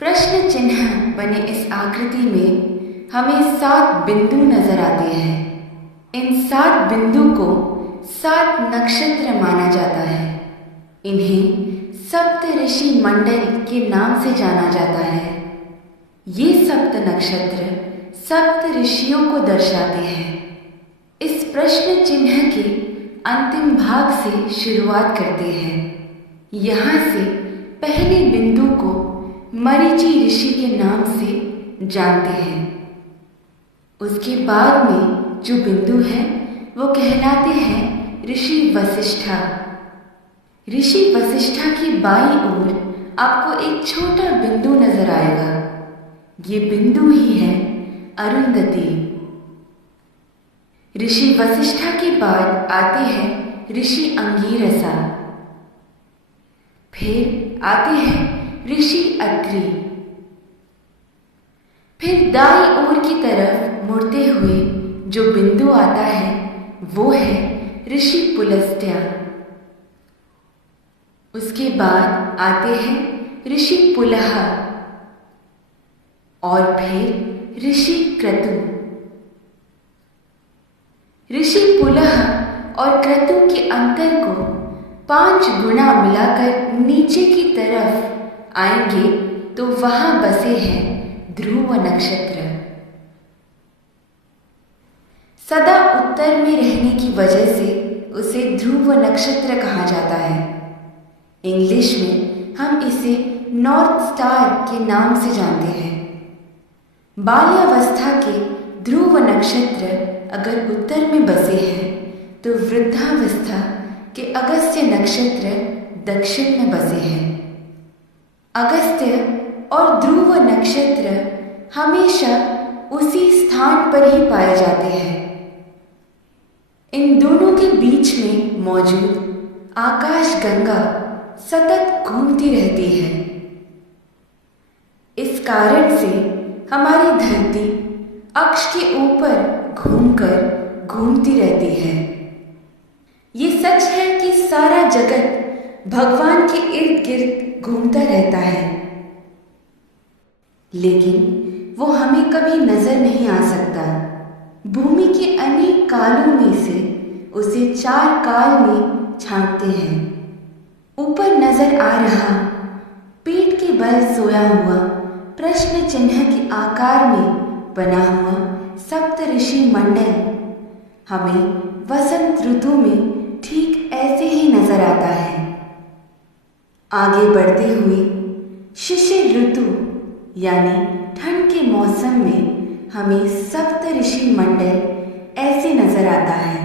प्रश्न चिन्ह बने इस आकृति में हमें 7 बिंदु नजर आते हैं। इन 7 बिंदु को 7 नक्षत्र माना जाता है। इन्हें सप्त ऋषि मंडल के नाम से जाना जाता है। ये सप्त नक्षत्र सप्त ऋषियों को दर्शाते हैं। इस प्रश्न चिन्ह के अंतिम भाग से शुरुआत करते हैं। यहाँ से पहले बिंदु को मरीचि ऋषि के नाम से जानते हैं। उसके बाद में जो बिंदु है वो कहलाते हैं ऋषि वशिष्ठा। ऋषि वशिष्ठा की बाईं ओर आपको एक छोटा बिंदु नजर आएगा। ये बिंदु ही है अरुंधति। ऋषि वशिष्ठा के बाद आते हैं ऋषि अंगीरसा, फिर आते हैं ऋषि अत्रि। फिर दाईं ओर की तरफ मुड़ते हुए जो बिंदु आता है वो है ऋषि पुलस्त्य। उसके बाद आते हैं ऋषि पुलह और फिर ऋषि क्रतु। ऋषि पुलह और क्रतु के अंतर को 5 गुना मिलाकर नीचे की तरफ आएंगे तो वहां बसे हैं ध्रुव नक्षत्र। सदा उत्तर में रहने की वजह से उसे ध्रुव नक्षत्र कहा जाता है। इंग्लिश में हम इसे नॉर्थ स्टार के नाम से जानते हैं। बाल्यावस्था के ध्रुव नक्षत्र अगर उत्तर में बसे हैं तो वृद्धावस्था के अगस्त्य नक्षत्र दक्षिण में बसे हैं। अगस्त्य और ध्रुव नक्षत्र हमेशा उसी स्थान पर ही पाए जाते हैं। इन दोनों के बीच में मौजूद आकाश गंगा सतत घूमती रहती है। इस कारण से हमारी धरती अक्ष के ऊपर घूमकर घूमती रहती है। ये सच है कि सारा जगत भगवान के इर्द गिर्द घूमता रहता है, लेकिन वो हमें कभी नजर नहीं आ सकता। भूमि के अनेक कालों में से उसे 4 काल में छांटते हैं। ऊपर नजर आ रहा पीठ के बल सोया हुआ प्रश्न चिन्ह के आकार में बना हुआ सप्त ऋषि मंडल हमें वसंत ऋतु में ठीक ऐसे ही नजर आता है। आगे बढ़ते हुए शिशिर ऋतु यानी ठंड के मौसम में हमें सप्त ऋषि मंडल ऐसे नजर आता है।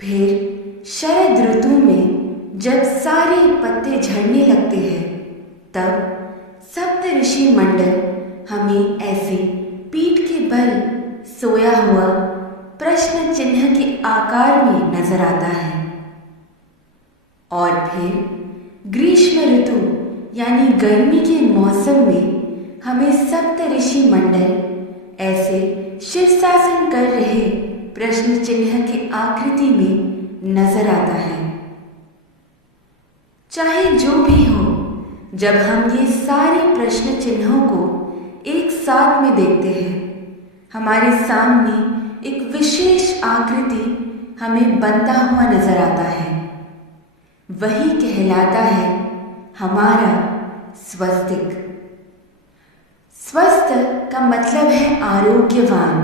फिर शरद ऋतु में जब सारे पत्ते झड़ने लगते हैं तब सप्त ऋषि मंडल हमें ऐसे पीठ के बल सोया हुआ प्रश्न चिन्ह के आकार में नजर आता है। और फिर ग्रीष्म ऋतु यानी गर्मी के मौसम में हमें सप्त ऋषि मंडल ऐसे शीर्षासन कर रहे प्रश्न चिन्ह के आकृति में नजर आता है। चाहे जो भी हो, जब हम ये सारे प्रश्न चिन्हों को एक साथ में देखते हैं, हमारे सामने एक विशेष आकृति हमें बनता हुआ नजर आता है। वही कहलाता है हमारा स्वस्तिक। स्वस्थ का मतलब है आरोग्यवान।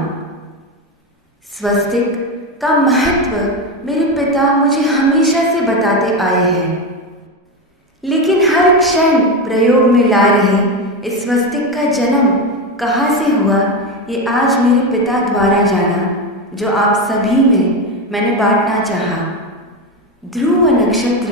स्वस्तिक का महत्व मेरे पिता मुझे हमेशा से बताते आए हैं, लेकिन हर क्षण प्रयोग में ला रहे इस स्वस्तिक का जन्म कहाँ से हुआ ये आज मेरे पिता द्वारा जाना, जो आप सभी में मैंने बांटना चाहा। ध्रुव नक्षत्र